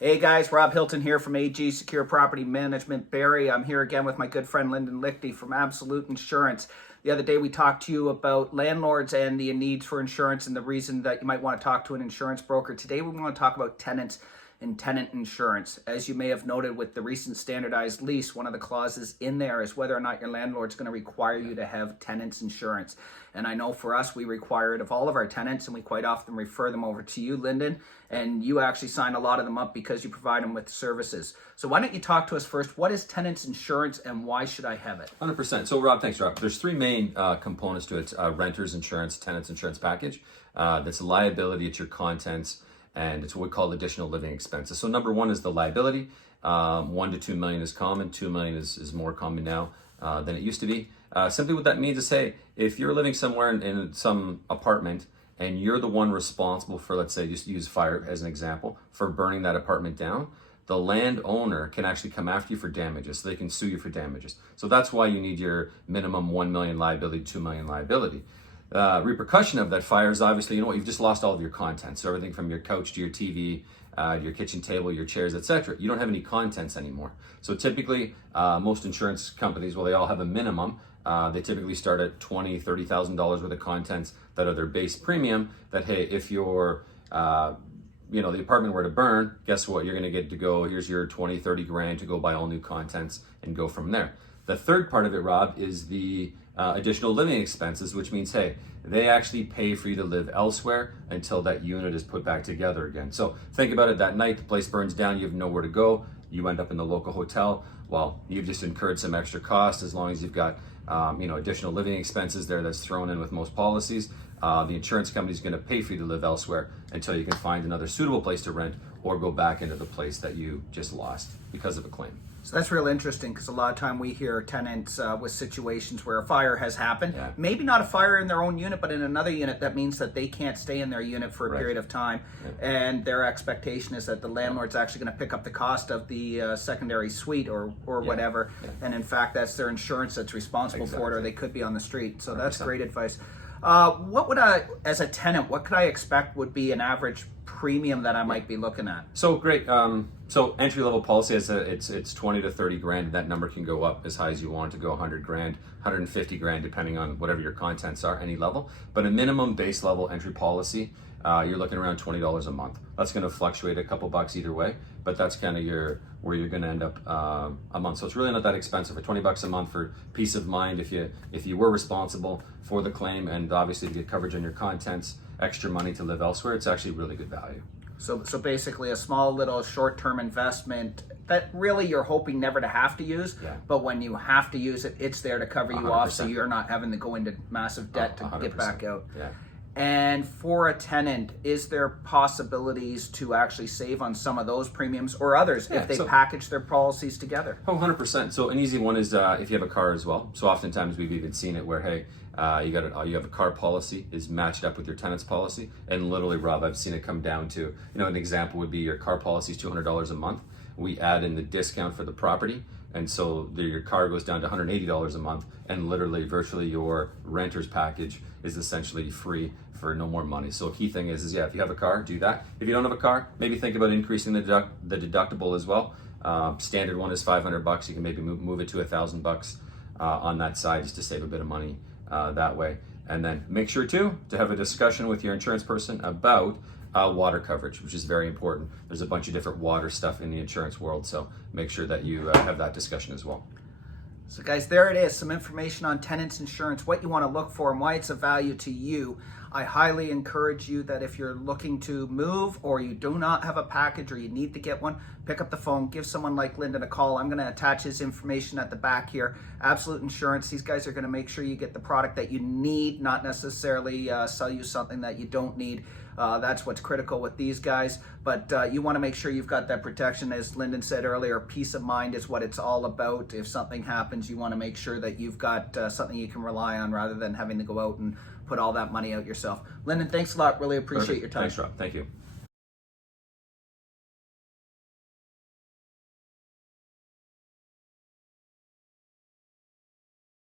Hey guys, Rob Hilton here from AG Secure Property Management Barrie. I'm here again with my good friend Lyndon Lichty from Absolute Insurance. The other day we talked to you about landlords and the needs for insurance and the reason that you might want to talk to an insurance broker. Today we want to talk about tenants and tenant insurance. As you may have noted with the recent standardized lease, one of the clauses in there is whether or not your landlord's going to require you to have tenants insurance. And I know for us, we require it of all of our tenants, and we quite often refer them over to you, Lyndon, and you actually sign a lot of them up because you provide them with services. So why don't you talk to us first? What is tenants insurance and why should I have it? 100%. So Rob, thanks Rob. There's three main components to it. Renter's insurance, tenant's insurance package. That's liability, it's your contents, and it's what we call additional living expenses. So number one is the liability. 1 to 2 million is common. 2 million is more common now than it used to be. Simply what that means is, hey, if you're living somewhere in some apartment and you're the one responsible for, let's say, just use fire as an example, for burning that apartment down, the landowner can actually come after you for damages. So they can sue you for damages. So that's why you need your minimum 1 million liability, 2 million liability. Repercussion of that fire is obviously, you've just lost all of your contents. So everything from your couch to your TV, your kitchen table, your chairs, etc. You don't have any contents anymore. So typically, most insurance companies, well, they all have a minimum. They typically start at $20,000, $30,000 worth of contents that are their base premium. That, hey, if your the apartment were to burn, guess what? You're going to get to go. Here's your 20, 30 grand to go buy all new contents and go from there. The third part of it, Rob, is the additional living expenses, which means, hey, they actually pay for you to live elsewhere until that unit is put back together again. So think about it. That night, the place burns down. You have nowhere to go. You end up in the local hotel. Well, you've just incurred some extra cost as long as you've got additional living expenses there that's thrown in with most policies. The insurance company is going to pay for you to live elsewhere until you can find another suitable place to rent or go back into the place that you just lost because of a claim. So that's real interesting because a lot of time we hear tenants with situations where a fire has happened. Yeah. Maybe not a fire in their own unit, but in another unit. That means that they can't stay in their unit for a period of time. Yeah. And their expectation is that the landlord's actually going to pick up the cost of the secondary suite or whatever. Yeah. And in fact, that's their insurance that's responsible for it, or they could be on the street. So 100%. That's great advice. What would I, as a tenant, what could I expect would be an average premium that I might be looking at? So great. So entry level policy is it's 20 to 30 grand. That number can go up as high as you want it to go, 100 grand, 150 grand, depending on whatever your contents are, any level. But a minimum base level entry policy, you're looking around $20 a month. That's going to fluctuate a couple bucks either way, but that's kind of where you're going to end up a month. So it's really not that expensive. For $20 a month for peace of mind, if you were responsible for the claim, and obviously to get coverage on your contents, extra money to live elsewhere, it's actually really good value. So basically a small little short-term investment that really you're hoping never to have to use, but when you have to use it, it's there to cover you 100%. Off so you're not having to go into massive debt to 100%. Get back out. Yeah. And for a tenant, is there possibilities to actually save on some of those premiums or others if they package their policies together? 100%. So an easy one is if you have a car as well. So oftentimes we've even seen it where, hey, you have a car policy is matched up with your tenant's policy. And literally, Rob, I've seen it come down to, an example would be your car policy is $200 a month. We add in the discount for the property. And so your car goes down to $180 a month, and literally virtually your renter's package is essentially free for no more money. So a key thing is if you have a car, do that. If you don't have a car, maybe think about increasing the deductible as well. Standard one is $500. You can maybe move it to $1,000 on that side just to save a bit of money that way. And then make sure to have a discussion with your insurance person about water coverage, which is very important. There's a bunch of different water stuff in the insurance world, so make sure that you have that discussion as well. So guys, there it is, some information on tenants insurance, what you want to look for and why it's of value to you. I highly encourage you that if you're looking to move or you do not have a package or you need to get one, pick up the phone, give someone like Lyndon a call. I'm going to attach his information at the back here. Absolute Insurance, these guys are going to make sure you get the product that you need, not necessarily sell you something that you don't need. That's what's critical with these guys, but you want to make sure you've got that protection. As Lyndon said earlier, peace of mind is what it's all about. If something happens, you want to make sure that you've got something you can rely on rather than having to go out and put all that money out yourself. Lyndon, thanks a lot. Really appreciate your time. Thanks, Rob. Thank you.